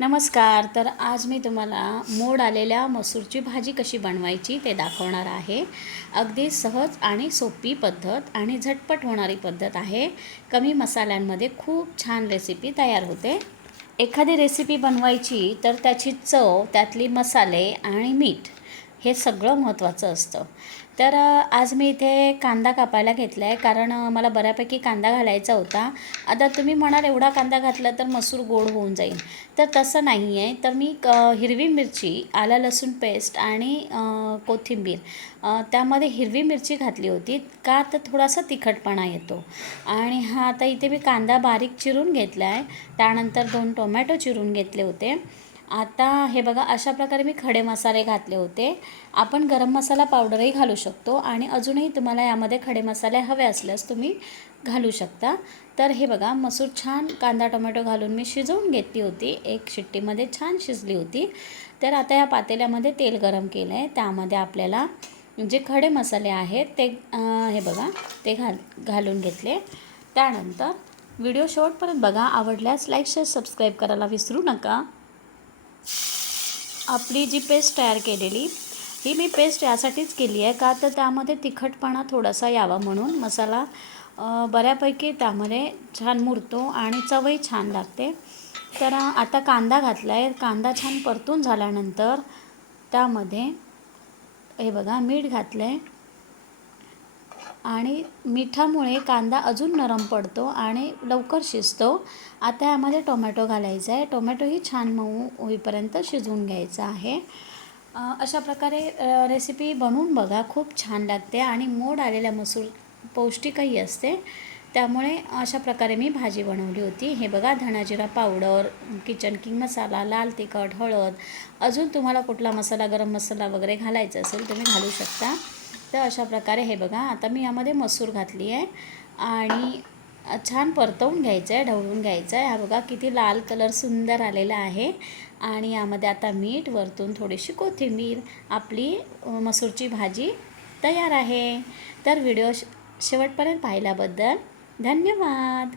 नमस्कार तर आज मी तुम्हाला मोड आलेल्या मसूरची भाजी कशी बनवायची ते दाखवणार आहे. अगदी सहज आणि सोपी पद्धत आणि झटपट होणारी पद्धत आहे. कमी मसाल्यांमध्ये खूप छान रेसिपी तयार होते. एखादी रेसिपी बनवायची तर त्याची चव त्यातली मसाले आणि मीठ हे सगळं महत्त्वाचं असतं. तर आज मी इथे कांदा कापायला घेतला आहे कारण मला बऱ्यापैकी कांदा घालायचा होता. आता तुम्ही म्हणाल एवढा कांदा घातला तर मसूर गोड होऊन जाईल. तर तसं नाही आहे तर मी क हिरवी मिरची आला लसूण पेस्ट आणि कोथिंबीर त्यामध्ये हिरवी मिरची घातली होती. का तर थोडासा तिखटपणा येतो. आणि हा आता इथे मी कांदा बारीक चिरून घेतला आहे त्यानंतर दोन टोमॅटो चिरून घेतले होते. आता हे बघा अशा प्रकारे मी खडे मसाले घातले होते. आपण गरम मसाला पावडरही घालू शकतो आणि अजूनही तुम्हाला यामध्ये खडे मसाले हवे असल्यास तुम्ही घालू शकता. तर हे बघा मसूर छान कांदा टोमॅटो घालून मी शिजवून घेतली होती. एक शिट्टीमध्ये छान शिजली होती. तर आता या पातेल्यामध्ये तेल गरम केलं आहे त्यामध्ये आपल्याला जे खडे मसाले आहेत ते हे बघा ते घाल घालून घेतले. त्यानंतर व्हिडिओ शेवटपर्यंत बघा. आवडल्यास लाईक शेअर सबस्क्राईब करायला विसरू नका. आपली जी पेस्ट तयार केलेली ही मी पेस्ट यासाठीच केली आहे का तर त्यामध्ये तिखटपणा थोडासा यावा म्हणून मसाला बऱ्यापैकी त्यामध्ये छान मुरतो आणि चवही छान लागते. तर आता कांदा घातला आहे कांदा छान परतून झाल्यानंतर त्यामध्ये हे बघा मीठ घातलं आहे आणि मिठामुळे कांदा अजून नरम पडतो आणि लवकर शिजतो. आता यामध्ये टोमॅटो घालायचा आहे. टोमॅटोही छान मऊ होईपर्यंत शिजवून घ्यायचा आहे. अशा प्रकारे रेसिपी बनवून बघा. खूप छान लागते आणि मोड आलेल्या मसूर पौष्टिकही असते. त्यामुळे अशा प्रकारे मी भाजी बनवली होती. हे बघा धणाजिरा पावडर किचन किंग मसाला लाल तिखट हळद. अजून तुम्हाला कुठला मसाला गरम मसाला वगैरे घालायचा असेल तुम्ही घालू शकता. तर अशा प्रकारे हे बघा आता मी यामध्ये मसूर घातली आहे आणि छान परतवून घ्यायचं आहे ढवळून घ्यायचं आहे. हा बघा किती लाल कलर सुंदर आलेला आहे. आणि यामध्ये आता मीठ वरतून थोडीशी कोथिंबीर आपली मसूरची भाजी तयार आहे. तर व्हिडिओ शेवटपर्यंत पाहिल्याबद्दल धन्यवाद.